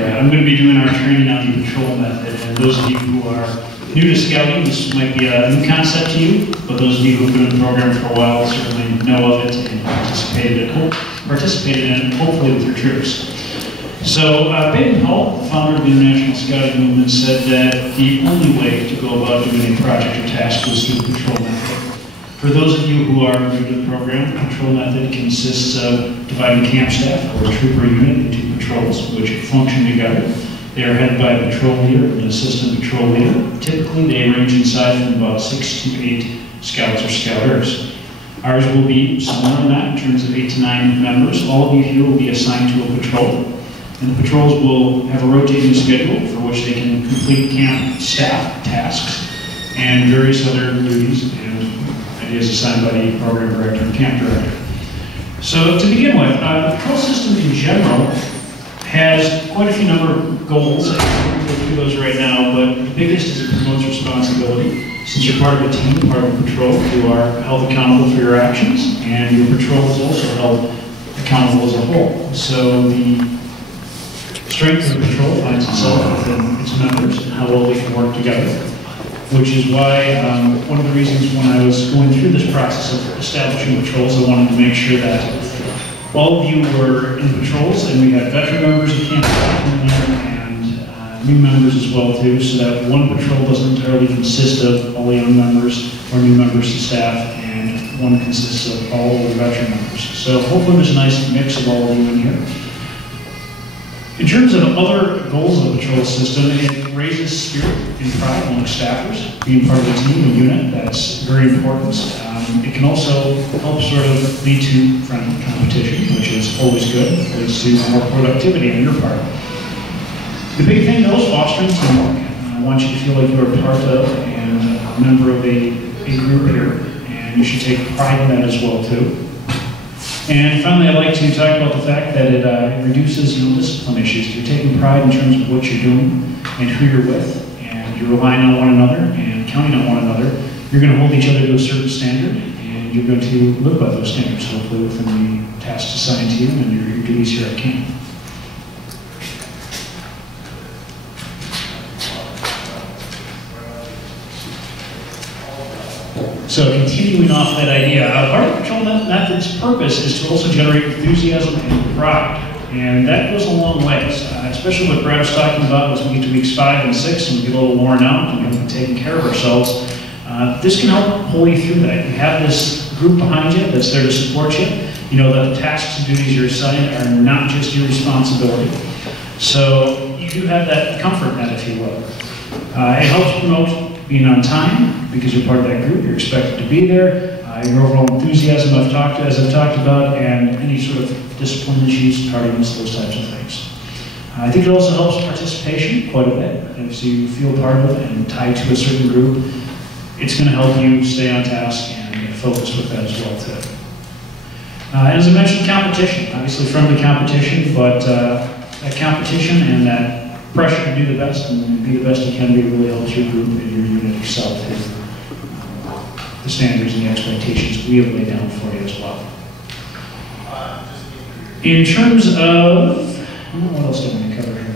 Brad. I'm going to be doing our training on the patrol method, and those of you who are new to scouting, this might be a new concept to you, but those of you who have been in the program for a while certainly know of it and participated in it, hopefully with your troops. So, Baden Powell, the founder of the International Scouting Movement, said that the only way to go about doing a project or task was through the patrol method. For those of you who are new to the program, the patrol method consists of dividing camp staff or trooper unit into patrols, which function together. They are headed by a patrol leader and an assistant patrol leader. Typically, they range in size from about 6 to 8 scouts or scouters. Ours will be similar to that in terms of 8 to 9 members. All of you here will be assigned to a patrol. And the patrols will have a rotating schedule for which they can complete camp staff tasks and various other duties and ideas assigned by the program director and camp director. So to begin with, the patrol system in general has quite a few number of goals. I won't go through those right now, but the biggest is it promotes responsibility. Since you're part of a team, part of a patrol, you are held accountable for your actions, and your patrol is also held accountable as a whole. So the strength of the patrol finds itself within its members and how well they can work together, which is why one of the reasons when I was going through this process of establishing patrols, I wanted to make sure that all of you were in patrols, and we had veteran members of camp in there and new members as well too, so that one patrol doesn't entirely consist of all young members or new members of staff, and one consists of all the veteran members. So hopefully there's a nice mix of all of you in here. In terms of other goals of the patrol system, it raises spirit and pride among staffers, being part of a team, a unit. That's very important. It can also help sort of lead to friendly competition, which is always good. It leads to more productivity on your part. The big thing though is fostering teamwork. I want you to feel like you're a part of and a member of a group here, and you should take pride in that as well too. And finally, I'd like to talk about the fact that it reduces discipline issues. If you're taking pride in terms of what you're doing and who you're with, and you're relying on one another and counting on one another, you're going to hold each other to a certain standard, and you're going to live by those standards, hopefully within the tasks assigned to you and your duties here at camp. So continuing off that idea, part of the patrol method's purpose is to also generate enthusiasm and pride. And that goes a long ways, especially what Brad was talking about as we get to weeks 5 and 6 and we get a little worn out and we're taking care of ourselves. This can help pull you through that. You have this group behind you that's there to support you. You know that the tasks and duties you're assigned are not just your responsibility. So you do have that comfort net, if you will. It helps promote being on time, because you're part of that group, you're expected to be there, your overall enthusiasm as I've talked about, and any sort of discipline issues, tardiness, those types of things. I think it also helps participation quite a bit. If you feel part of it and tied to a certain group, it's going to help you stay on task and focus with that as well too. As I mentioned, competition, obviously friendly competition, but that competition and that pressure to do the best and be the best you can be really helps your group and your unit excel to the standards and the expectations we have laid down for you as well. In terms of, what else do I want to cover here?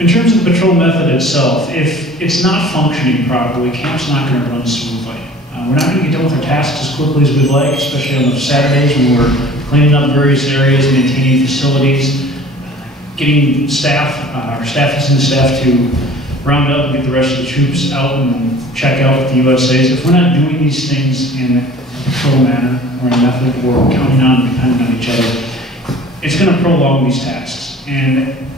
In terms of the patrol method itself, if it's not functioning properly, camp's not going to run smoothly. We're not going to get done with our tasks as quickly as we'd like, especially on the Saturdays when we're cleaning up various areas, maintaining facilities, getting staff, our staff and staff to round up and get the rest of the troops out and check out with the USAs. If we're not doing these things in a patrol manner or in a method where we're counting on and depending on each other, it's going to prolong these tasks. And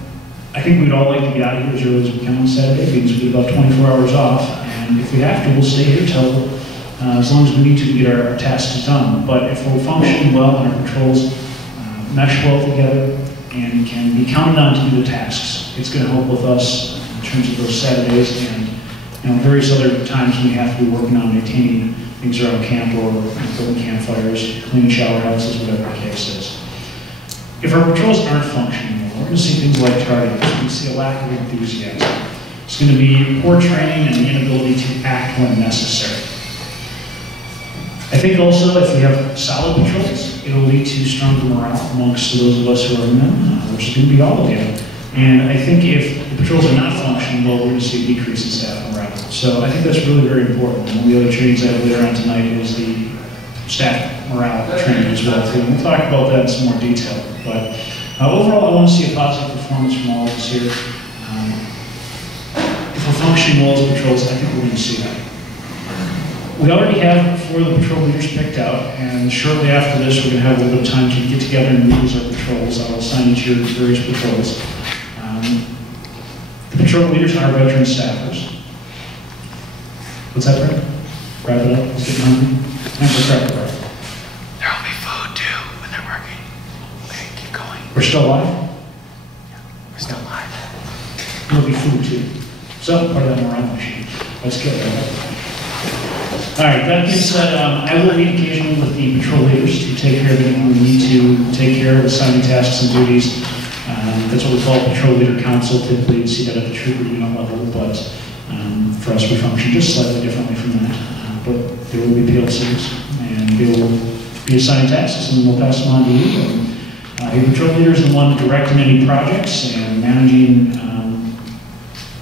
I think we'd all like to get out of here as early as we can on Saturday, because we get about 24 hours off. And if we have to, we'll stay here till as long as we need to get our tasks done. But if we're functioning well and our patrols mesh well together, and can be counted on to do the tasks, it's going to help with us in terms of those Saturdays and various other times when we have to be working on maintaining things around camp or building campfires, cleaning shower houses, whatever the case is. If our patrols aren't functioning well, we're going to see things like tardiness, we're going to see a lack of enthusiasm. It's going to be poor training and the inability to act when necessary. I think also if we have solid patrols, it'll lead to stronger morale amongst those of us who are in them, which is going to be all of you. And I think if the patrols are not functioning well, we're going to see a decrease in staff morale. So I think that's really very important. And one of the other trainings I have later on tonight is the staff morale training as well too. And we'll talk about that in some more detail. But overall, I want to see a positive performance from all of us here. If we're functioning well as patrols, I think we're going to see that. We already have 4 of the patrol leaders picked out, and shortly after this, we're going to have a little bit of time to get together and meet as our patrols. I'll assign each of your various patrols. The patrol leaders are veteran staffers. What's that, Brad? Wrap it up. Let's get hungry. Thanks for cracker, Brad. There'll be food too when they're working. Okay, keep going. We're still alive? Yeah, we're still alive. There'll be food too. So, part of that morale machine. Let's get that. All right, that being said, I will meet occasionally with the patrol leaders to take care of anything we need to take care of, assigning tasks and duties. That's what we call Patrol Leader Council. Typically, you see that at the trooper unit level, but for us, we function just slightly differently from that. But there will be PLCs, and they will be assigned tasks, and we'll pass them on to you. And, your patrol leader is the one directing any projects and managing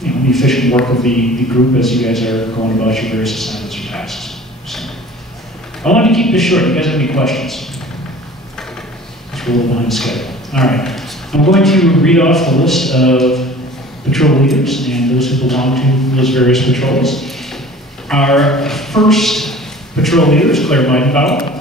the efficient work of the group as you guys are going about your various assignments or tasks. So, I wanted to keep this short. Do you guys have any questions? We're a little behind schedule. All right. I'm going to read off the list of patrol leaders and those who belong to those various patrols. Our first patrol leader is Claire Meidenbauer.